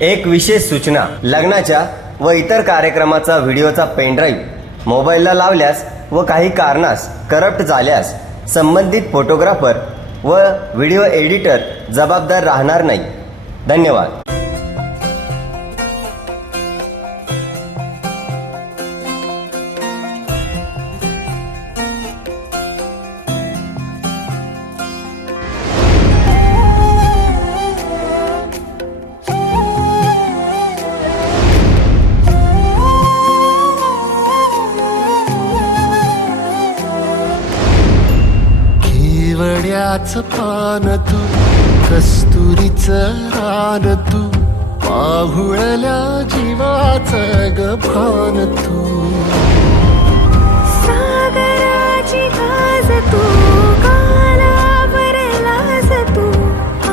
एक विशेष सूचना, लग्नाच्या व इतर कार्यक्रमाचा व्हिडिओचा पेनड्राईव्ह मोबाईलला लावल्यास व काही कारणास करप्ट झाल्यास संबंधित फोटोग्राफर व व्हिडिओ एडिटर जबाबदार राहणार नाही. धन्यवाद. केवड्याच पान तू, कस्तुरीचं रान तू, पाहुळल्या जीवाचं गभान तू. सागराची गाज तू, कालावरलास तू,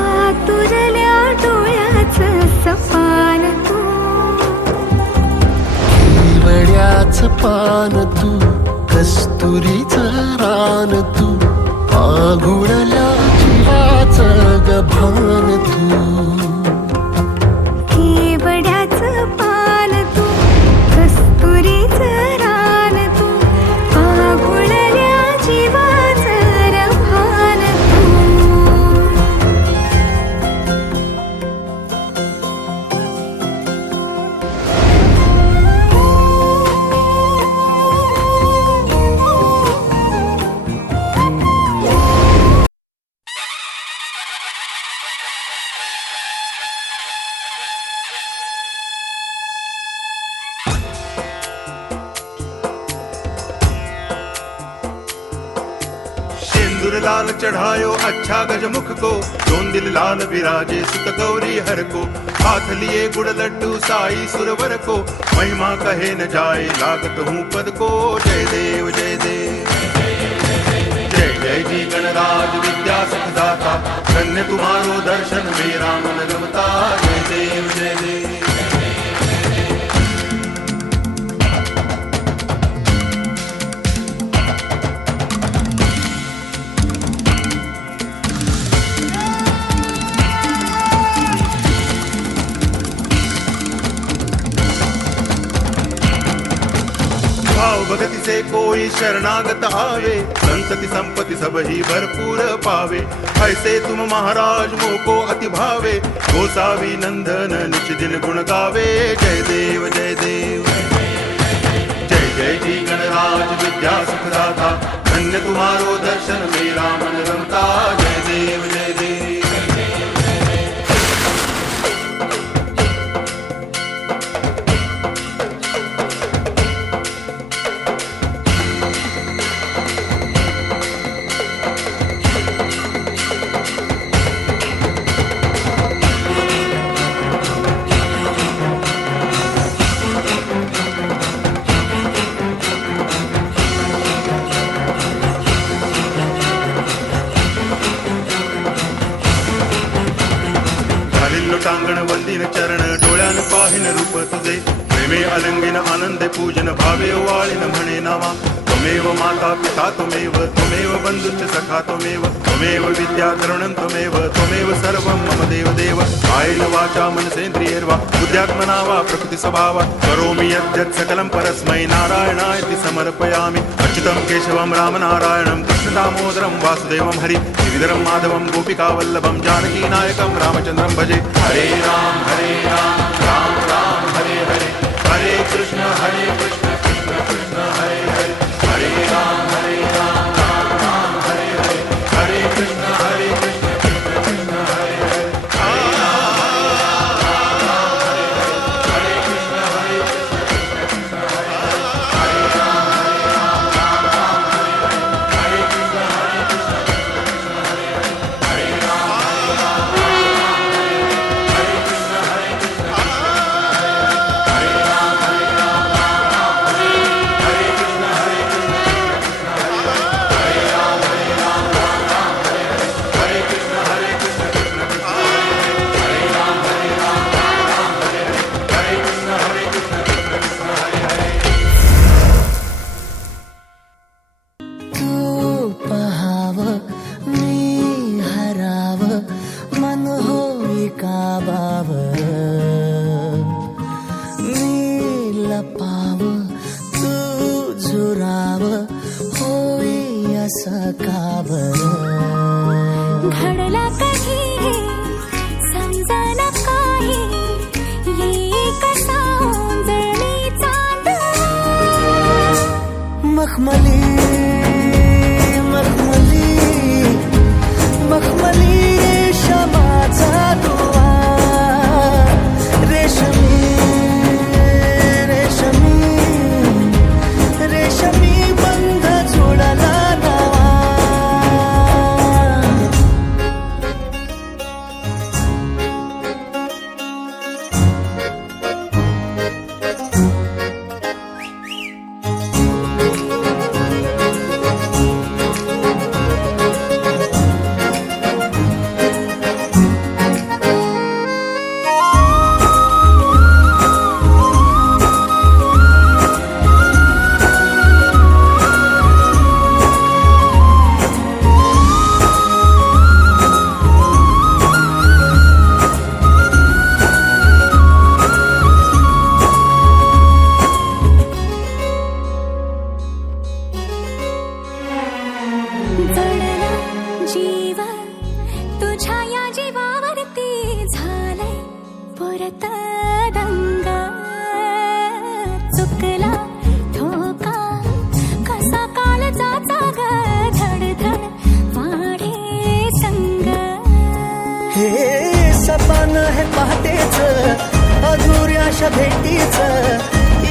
आतुरल्या डोळ्याचं सपान तू. केवड्याच पान तू, कस्तुरीचं रान तू, पाहुळल्या जीवाचं गभान तू. केवड्याचं पान तू, कस्तुरीचं रान तू, पाहुळल्या जीवाचं रभान तू. सिंदूर लाल चढ़ायो अच्छा गजमुख को, जोन दिल लाल विराजे सुत गौरी हर को. हाथ लिए गुड़ लड्डू साई सुरवर को, महिमा कहे न जाए लागत हूँ पद को. जय देव जय देव जय जय जी गणराज विद्या सुखदाता, धन्य तुम्हारो दर्शन मेरा मन रमता. जय देव जय देव. भाव भगति से कोई शरणागत आवे, संतति संपत्ति सब ही भरपूर पावे. ऐसे तुम महाराज मोको अति भावे, गोसावी नंदन निच दिन गुण गावे. जय देव जय देव जय जय जी गणराज विद्या सुखदाता, धन्य तुम्हारो दर्शन मेरा मन रमता. जय देव जय देव. टांगण वंदिन चरण, डोळ्यान पाहिन रूप तुझे. प्रेमे अलंगिन आनंदे पूजन, भावे वाळीन म्हणे नावा. त्वमेव माता पिता त्वमेव, त्वमेव बंधुश्च सखा त्वमेव, त्वमेव विद्या तरुणं त्वमेव, त्वमेव सर्वं मम देव देव. कायेन वाचा मनसेन्द्रियैर्वा बुद्ध्यात्मना वा प्रकृति स्वभावा, करोमि यद्यत् सकलं परस्मै नारायणायति समर्पयामि. अच्युतं केशवं रामनारायणं कृष्ण दामोदरं वासुदेवं हरि, श्रीधरं माधवं गोपिकावल्लभं जानकी नायकं रामचन्द्रं भजे. हरे राम राम राम हरे हरे, हरे कृष्ण कृष्ण कृष्ण हरे हरे. हरे राम राम राम हरे हरे, हरे कृष्ण कृष्ण कृष्ण हरे हरे. असा का बरं? घडला कधी हे समजना काही ये कसा ओंजळी चांद मखमली मखमली मखमली रेशमाचा दुवा रेशमी रेशमी रेशमी बंध जोडला नावा जडला जीव तुझ्या या जीवावरती झालंय परत दंग चुकला धोका कसा काळजाचा ग धडधड वाढे संग हे सपन है पहाटेच अधुऱ्याशा भेटीच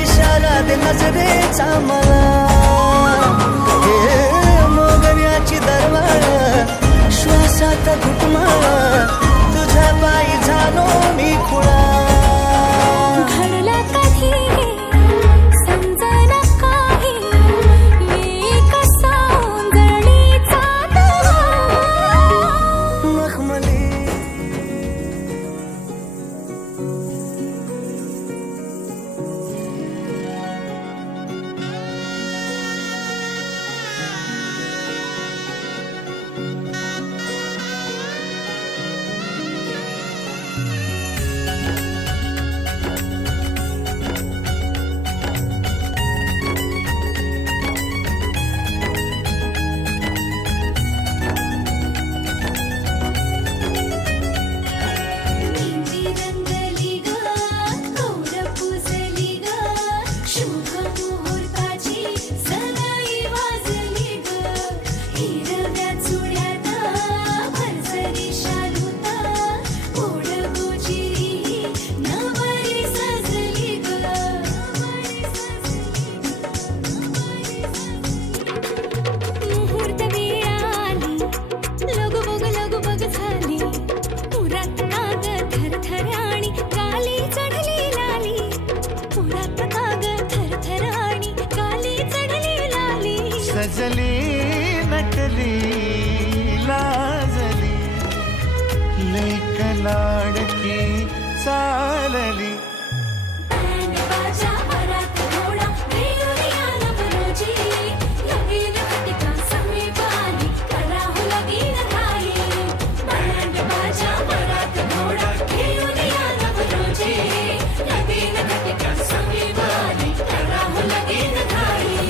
इशारा दे नजरेचा मला हे मोगऱ्याची दरवाळ श्वासात घुटमाळ तुझ्या पायी झालो मी खुळा घडला कधी समजना काही ये कसा ओंजळी चांद मखमली मेहंदी रंगली ग कौल पुजली ग शुभ मुहूर्ताची सगाई वाजली ग हिरव्या चुड्यात भरजरी शालूत गोड गोजिरी नवरी सजली ग मुहूर्त वेळ आली लगबग झाली पुरात काग थरथर आणि गाली चढली लाली पुरात काग थरथर आणि गाली चढली लाली सजली नटली लाजली लेक लाडकी चालली बँड बाजा वरात घोडा घेऊन आला बरोजी लगीन घटिका समीपाली करा हो लगीन घाई बँड बाजा वरात घोडा घेऊन आला बरोजी लगीन घटिका समीपाली करा हो लगीन घाई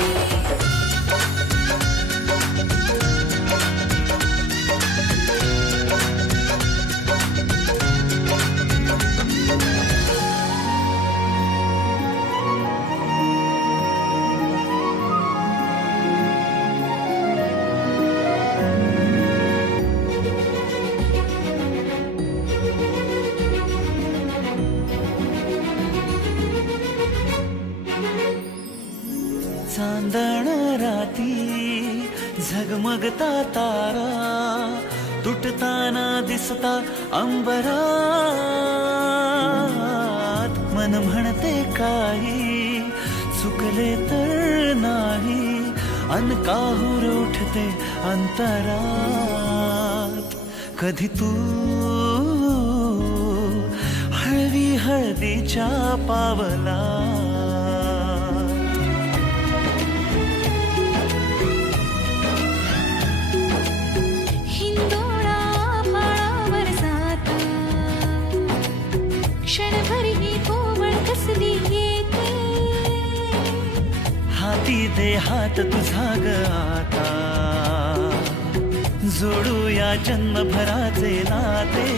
चांदण राती झगमगता तारा तुटताना दिसता अंबरात मन म्हणते काही चुकले तर नाही अनकाहूर उठते अंतरात कधी तू हळवी हळदीच्या पावला हिंदोळा माळावर जाता क्षणभर ही कोवळ कसली येते हाती दे हात तुझा ग आता जोडूया जन्मभराचे नाते.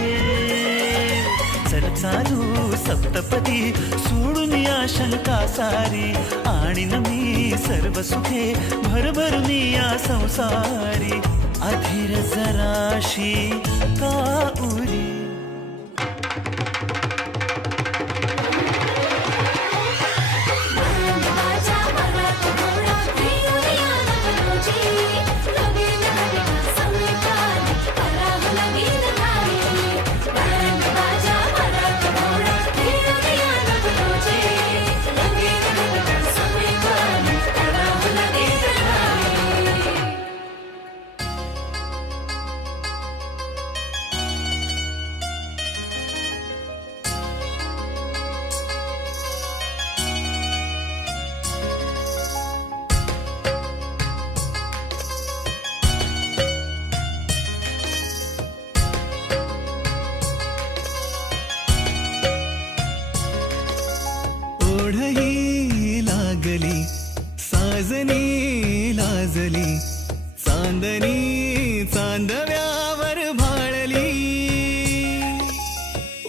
चल चालू सप्तपदी सोडून या शंका सारी, आणि मी सर्व सुखे भरभरून या संसारी. अधीर जराशी का उरी. माझ्या मनात घोडा घेऊया नवरोजी. लगीन घडीला समीपारी करावं लगीन घाई. माझ्या मनात घोडा घेऊया नवरोजी. लगीन घडीला समीपारी करावं लगीन घाई. ओढही लागली साजनी लाजली, चांदणी चांदव्यावर भाळली.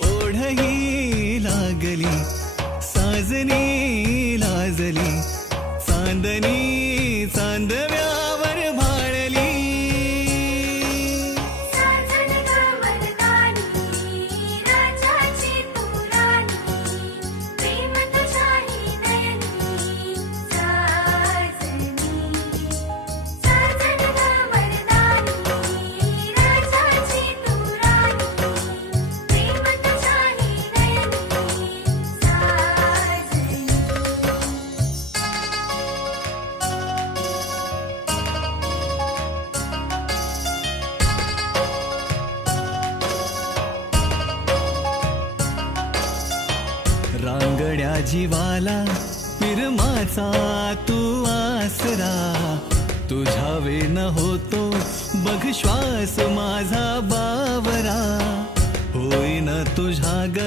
ओढही लागली साजनी लाजली, चांदणी चांदव्यावर भाळली. साजन गवळणारी राजाची तू राणी. प्रेम तुझ्याही नयनी साजनी. साजन गवळणारी राजाची तू राणी. प्रेम तुझ्याही नयनी साजनी. रांगड्या जीवाला पिरमाचा तू आसरा, तुझ्या वेन होतो बघ श्वास माझा बावरा. होईन तुझ्या ग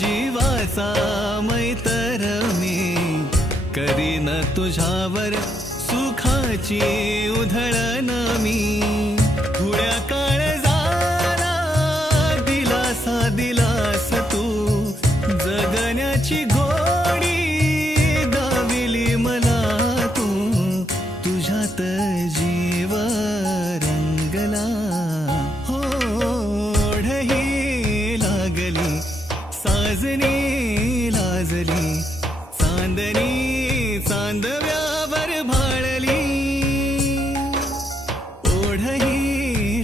जीवाचा मैतर मी, करीन तुझ्यावर सुखाची उधळण मी. थोड्या काळजाला दिलासा दिलास तू, जगण्याची घोडी दाविली मला तू. तुझ्यात जीव रंगला हो. ओढही लागली साजनी लाजली, चांदणी चांदव्यावर भाळली. ओढही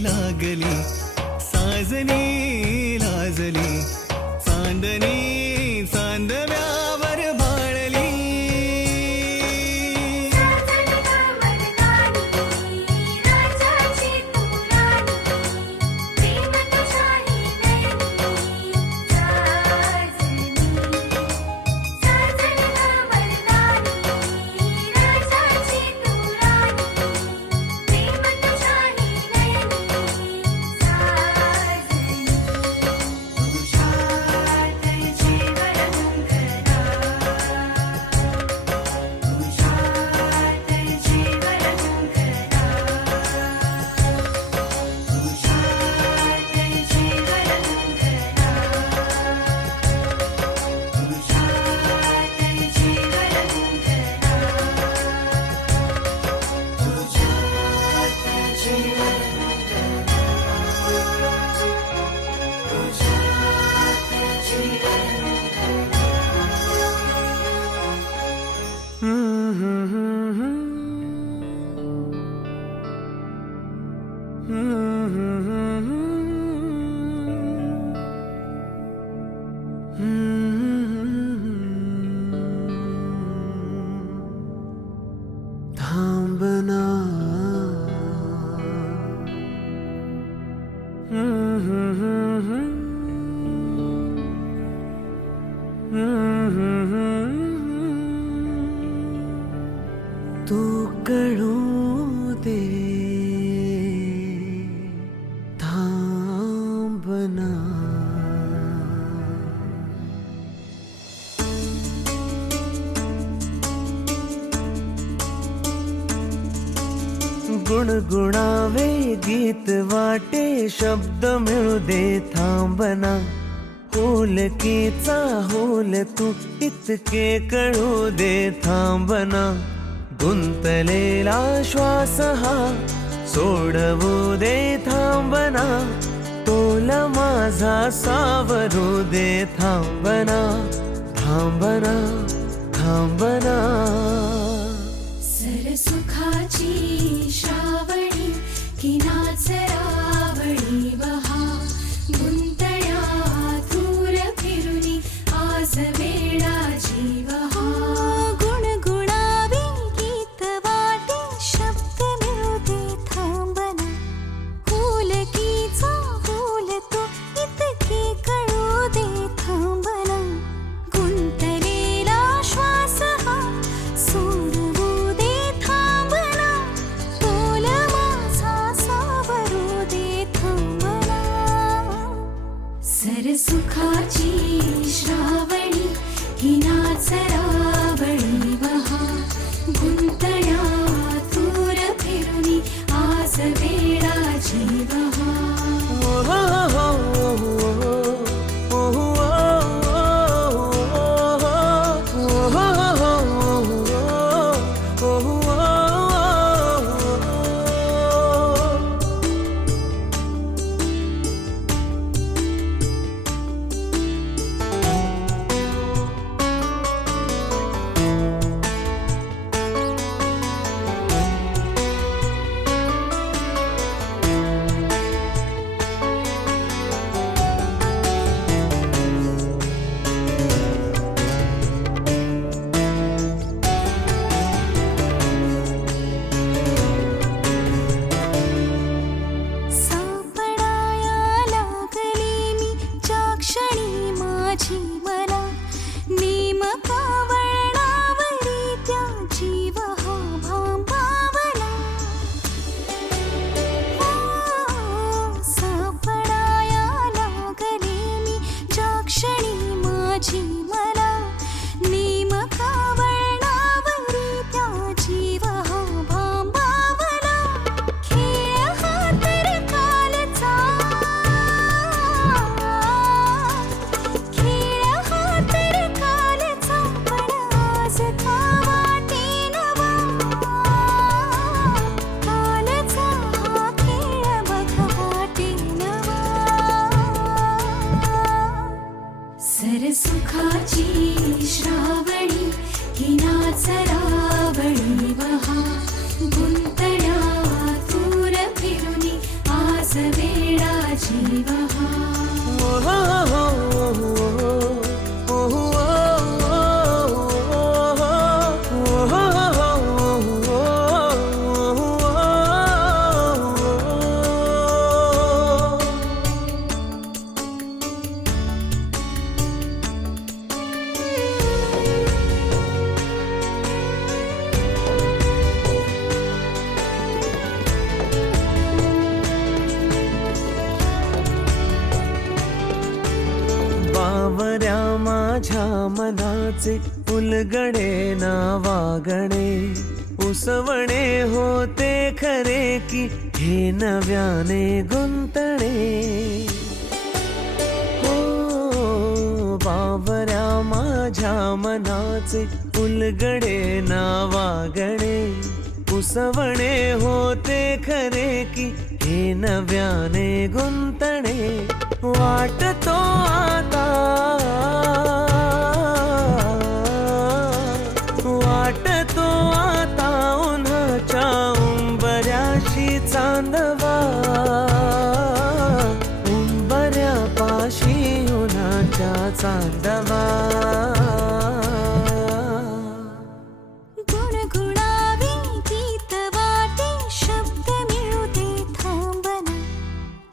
लागली साजनी लाजली, चांदणी चांदव्यावर भाळली. साजन गवळणारी राजाची तू राणी. प्रेम तुझ्याही नयनी साजनी. साजन गवळणारी राजाची तू राणी. प्रेम तुझ्याही नयनी साजनी. तुझ्यात तू कळू दे थांबना. गुणगुणावे गीत वाटे शब्द मिळू दे थांबना होलकीचा होल तू इतके कळू दे थांबना गुंतलेला श्वास हा सोडवू दे थांबना तोल माझा सावरू दे थांबना थांबना थांबना सरसुखाची श्रावणी की नाचरावळी बहा गुंतळ्या दूर फिरुनी आज वेळा जीवहा गुणगुणावे गीत वाटे शब्द मिळू दे थांबना होलकीचा होल तो इतके कळू दे थांबना गुंतलेला श्वास हा सोडवू दे थांबना तोल माझा सावरू दे थांबना सरसुखाची श्रावणी ही नाचरावळी बहा गुंतळ्या दूर फिरुनी आज वेळा जीवहा सापडाया लागली मी ज्या क्षणी माझी मला नेमका वळणावरी त्या जीव हा भांबावला सापडाया लागली मी ज्या क्षणी माझी मला नेमका वळणावरी त्या जीव हा भांबावला खेळ हा तर कालचा खेळ हा तर कालचा पण आज का वाटे नवा कालचा हा खेळ बघ वाटे नवा सरसुखाची श्रावणी ही नाचरावळी बहा गुंतळ्या दूर फिरुनी आज वेळा जीवहा बावऱ्या माझ्या मनाचे उलगडे ना वागणे उसवणे होते खरे की हे नव्याने गुंतणे हो बावऱ्या माझ्या मनाचे उलगडे ना वागणे उसवणे होते खरे की हे नव्याने गुंतणे वाटतो आता वाटतो आता उन्हाच्या उंबऱ्याशी चांदवा उंबऱ्यापाशी उन्हाच्या चांदवा गुणगुणावे गीत वाटे शब्द मिळू दे थांबना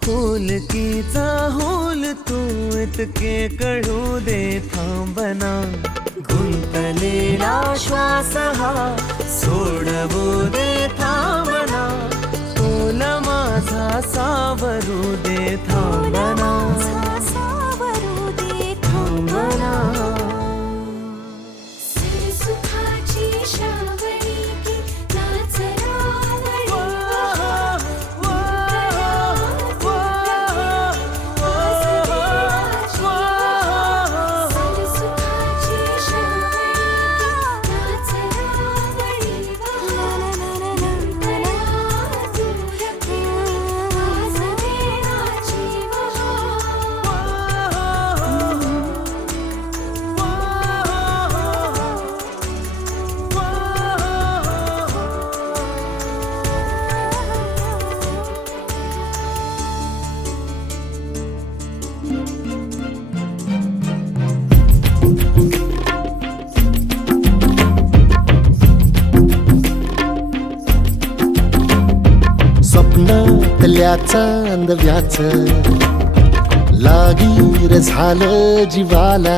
होलकीचा होल तू इतके कळू दे थांबना गुंतलेला श्वास हा सोडवू दे थांबना तोल माझा सावरू दे थांबना सावरू दे थांबना सरसुखाची श्रावणी की नाचरावळी बहा तल्या चांदव्याच लागीर झालं जीवाला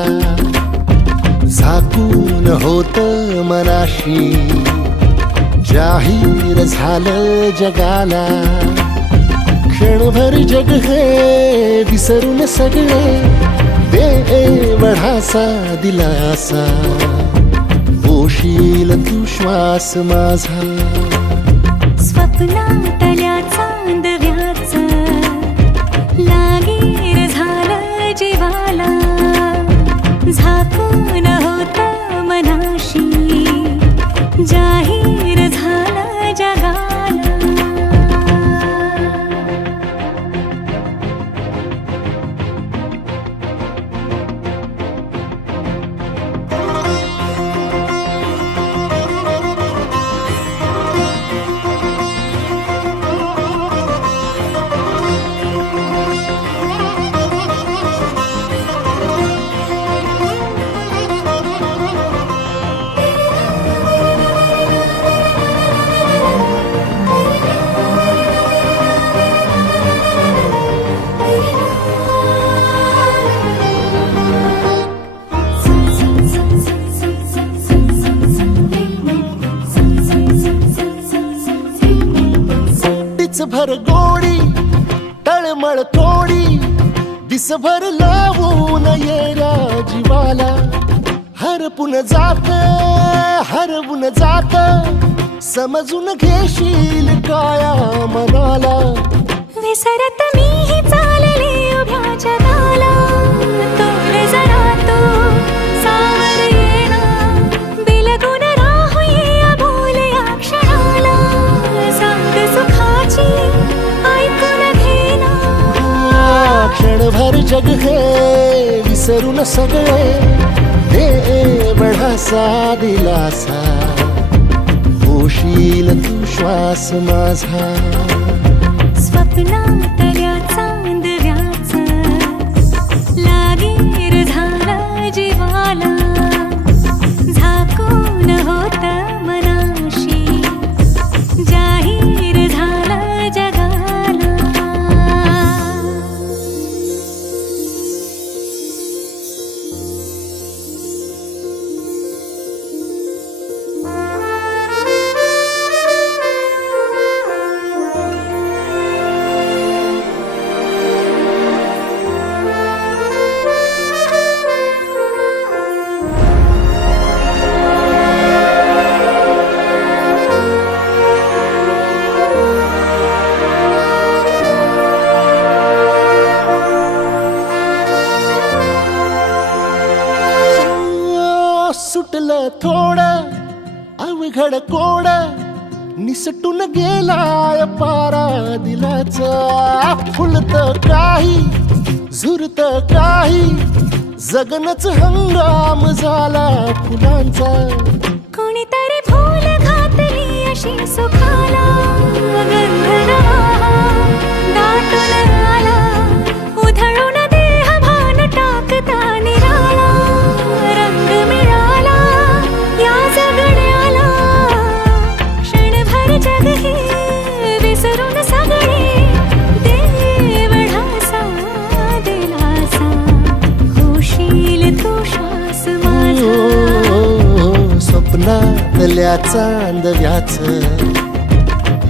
झाकून होत मनाशी जाहीर झालं जगाला क्षणभर जग हे विसरून सगळे देवढासा दिलासा पोशील तू श्वास माझा स्वप्नातल्या चांदव्याच लागीर झालं जीवाला झाकून होत मनाशी जाहीर झालं जगाला भर गोडी तळमळ थोडी दिसभर लावून येऱ्या जीवाला हरपून जात समजून घेशील काया मनाला विसरत मीही चालले उभ्या जगाला तोल जरा तो सावर येणा बिलगून राहूये अबोल या क्षणाला सांग सुखाची ऐकून घेना क्षणभर जग हे विसरून सगळे देवढासा दिलासा पोशील तू श्वास माझा स्वप्नातल्या चांदव्याच लागीर झालं जीवाला झाकून होत मनाशी जाहीर झालं जगाला सुटलं थोडं अवघड कोड निसटून गेलाय पारा दिलाचा फुलत काही झुरत काही जगनच हंगाम झाला फुलांचा कोणीतरी फूल घातली अशी सुखाला गंध दाटून आला उधळून देह भान टाकता निराळा रंग मिळाला या जगण्याला क्षणभर जग हे विसरून सगळे देवढासा दिलासा होशील तू श्वास माझा स्वप्नातल्या चांदव्याच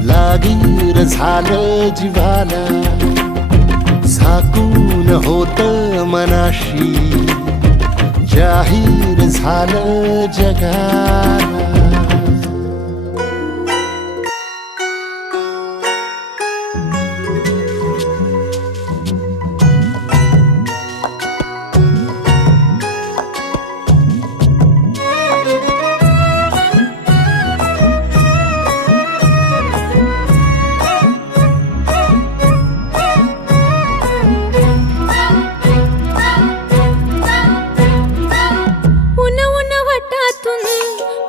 लागीर झालं जीवाला झाकून होत मनाशी जाहीर झालं जगाला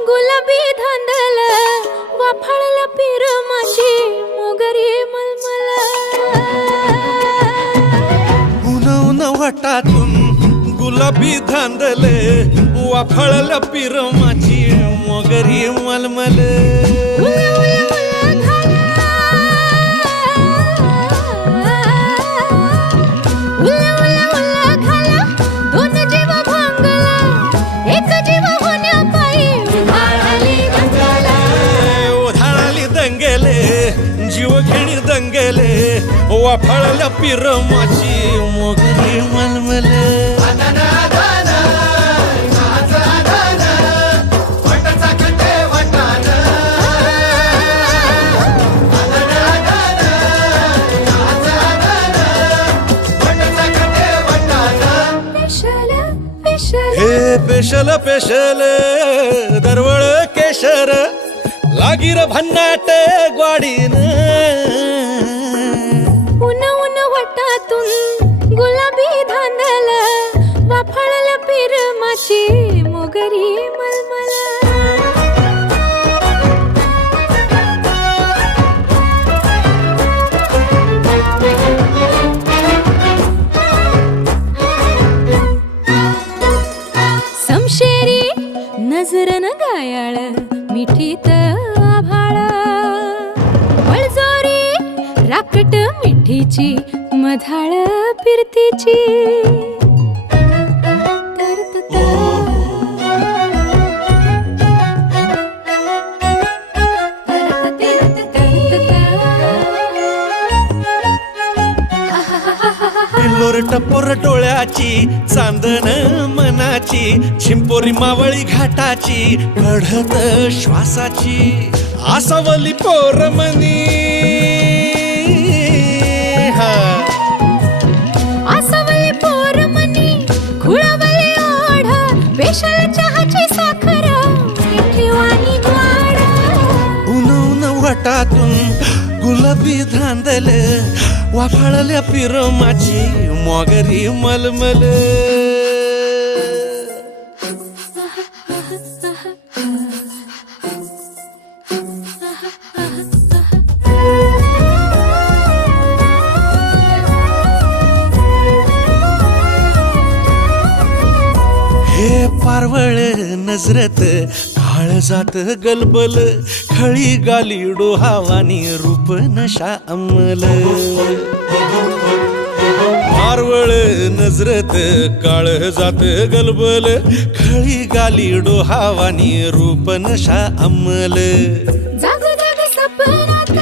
गुलाबी धांदल वाफाळला पिर माझी मोगरी मलमल उन उन वाटातून गुलाबी धांदले वाफाळला पिर माझी मोगरी मलमल वाफाळल्या पिरमाची मोगरी मलमल. पेशल पेशल हे पेशल पेशल दरवळ केशर लागीर भन्नाट ग्वाडीन. उन उन वटातून गुलाबी धांदल वाफाळल पिरमाची मोगरी मलमल. समशेरी नजरन गायाळ मिठीत आभाळ वळजोरी राकट मिठीची मधाळ फिरतीची. पिल्लोर टपोर डोळ्याची चांदण मनाची छिंपोरी मावळी घाटाची कढत श्वासाची आसावली पोरमनी. आसावली पोरमनी खुळवली ओढ पेशल चहाची साखर मिठीवाणी गोड. उन उन वटातून गुलाबी धांदल वाफाळल्या पिरमाची मोगरी मलमल. हे पारवळ नजरत काळजात गलबल खळी गाली डोहावानी रूप नशा अंमल. पारवळ नजरत काळजात गलबल खळी गाली डोहावानी रूप नशा अंमल. जाग जाग सपनात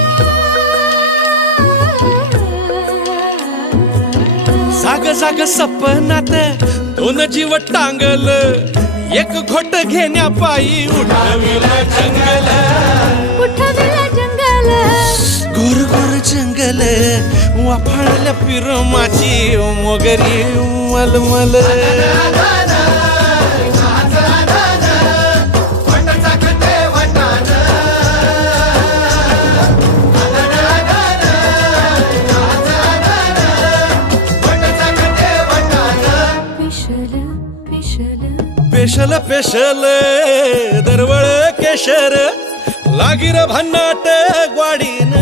जाग जाग सपनात दोन जीव टांगल एक घोट घेण्या पायी उठविला जंगल. उठविला जंगल गोर गोर जंगल वाफाळल्या पिरमाची मोगरी मलमल. पेशल पेशल पेशल पेशल दरवळ केशर लागीर भन्नाट ग्वाडीन.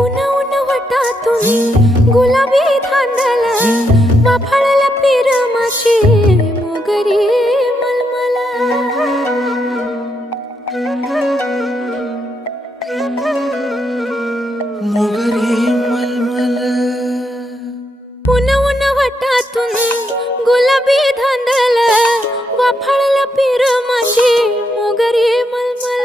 उन उन वटातून गुलाबी धांदल वाफाळल्या पिरमाची मोगरी मलमल. मोगरी मलमल. उन उन वटातून गुलाबी धांदल वाफाळल्या पिरमाची मोगरी मलमल.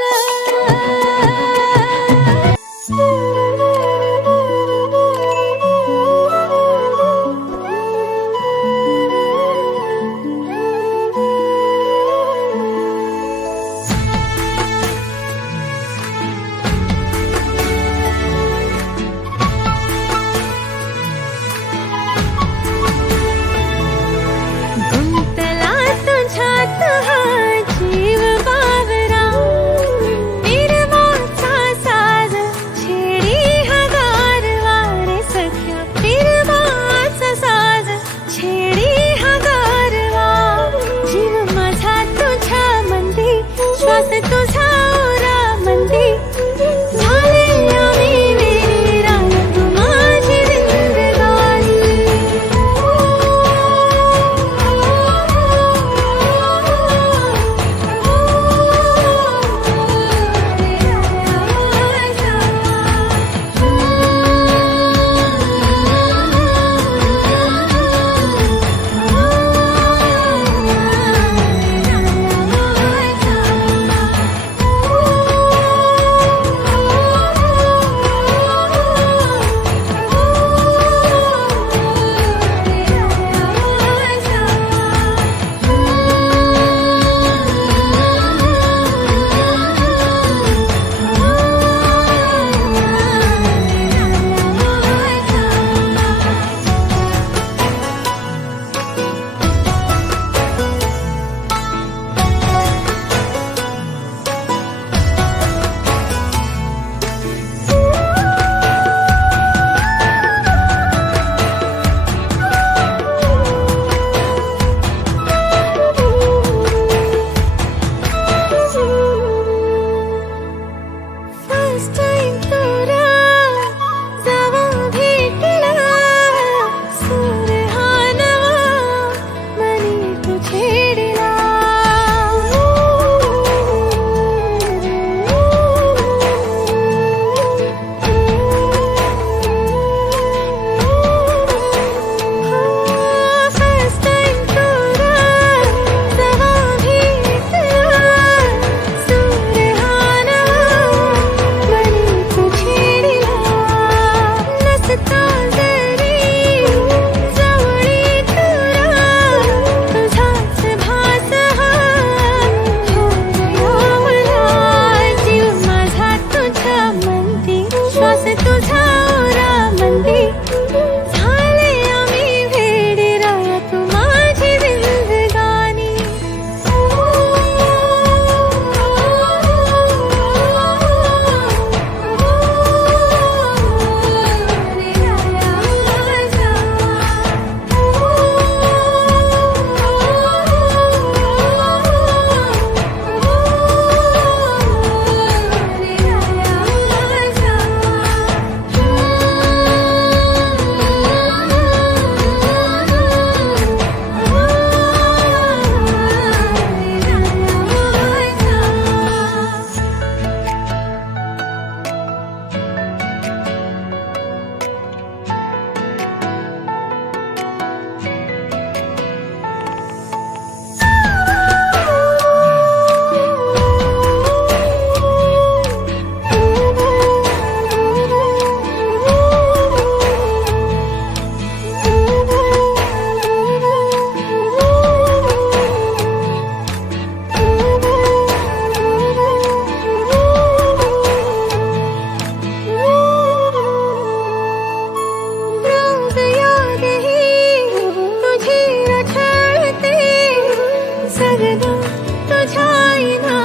सगळं तुझ्या आईना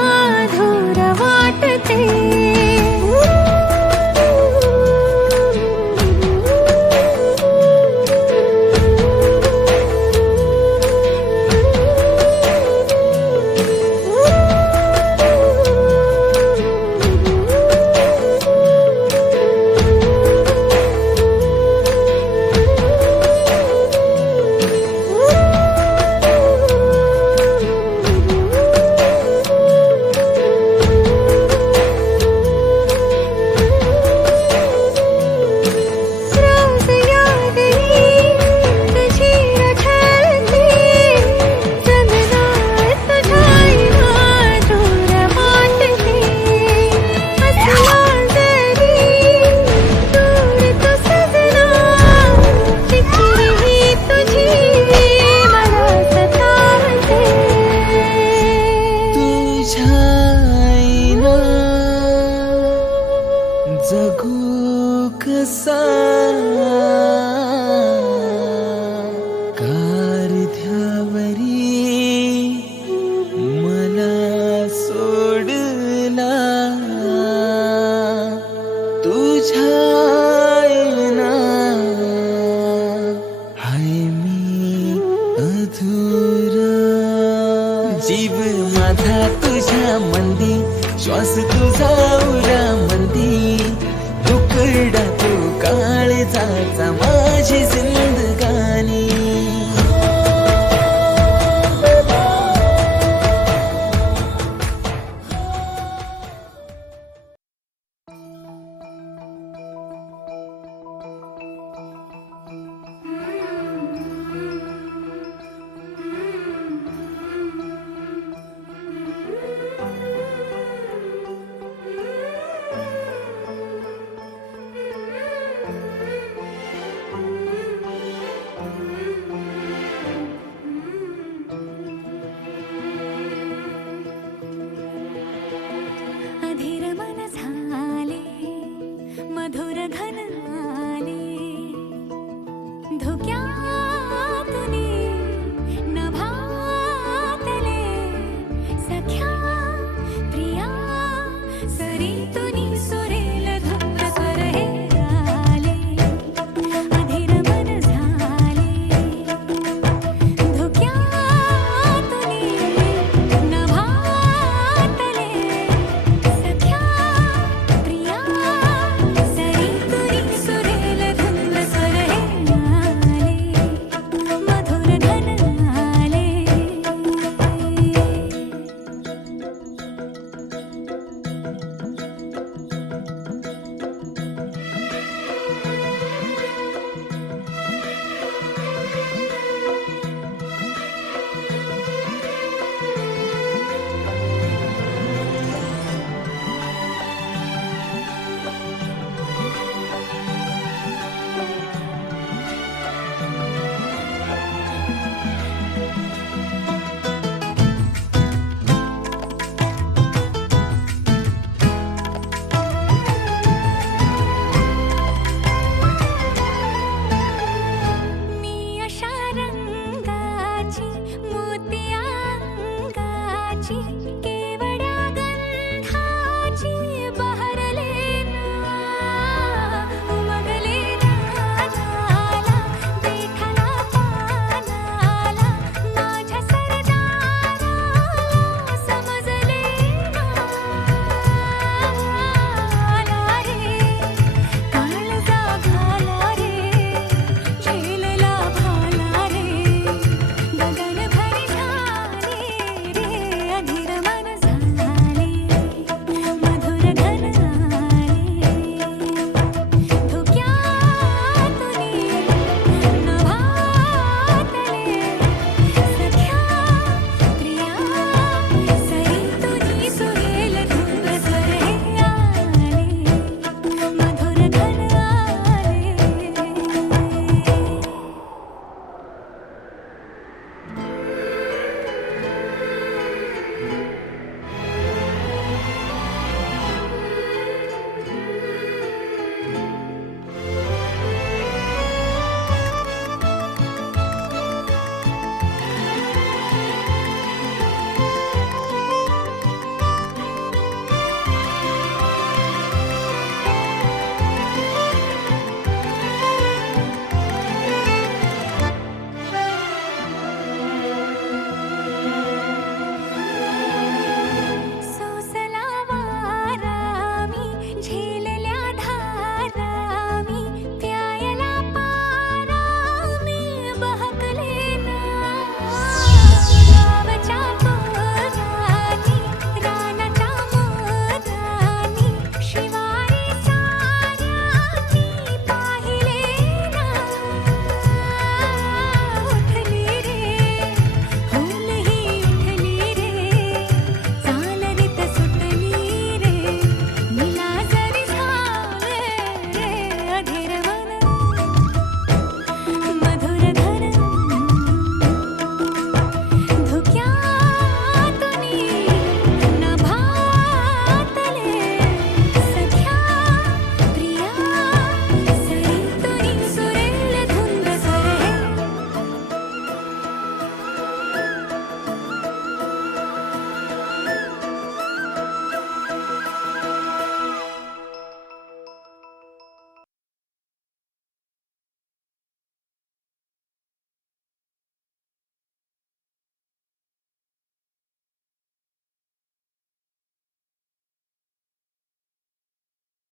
धूर वाटते रोज याद येईल तुझी आठवते जगण्यात तुझ्या आईना धूर वाटते असला जरी दूर तो सजना चिठ्ठी तुझी मला सतावते तुझ्या आईना जगू कसा कारध्यावरी मला सोडला तुझ्या आईना हाय मी अधुरा जीव माझा तुझ्या मंदी श्वास तुझा उरा मंदी तुकडा तू काळजाचा माझी जिंदगानी अधीर मन झाले मधुर घन आले धुक्यातुनी नभातले सख्या प्रिया सरीतुनी सुरेल धुंद स्वर हे आले अधीर मन झाले धुक्यातुनी नभातले सख्या प्रिया सरीतुनी सुरेल धुंद स्वर हे आले मधुर घन आले मी अशा रंगाची मोती अंगाची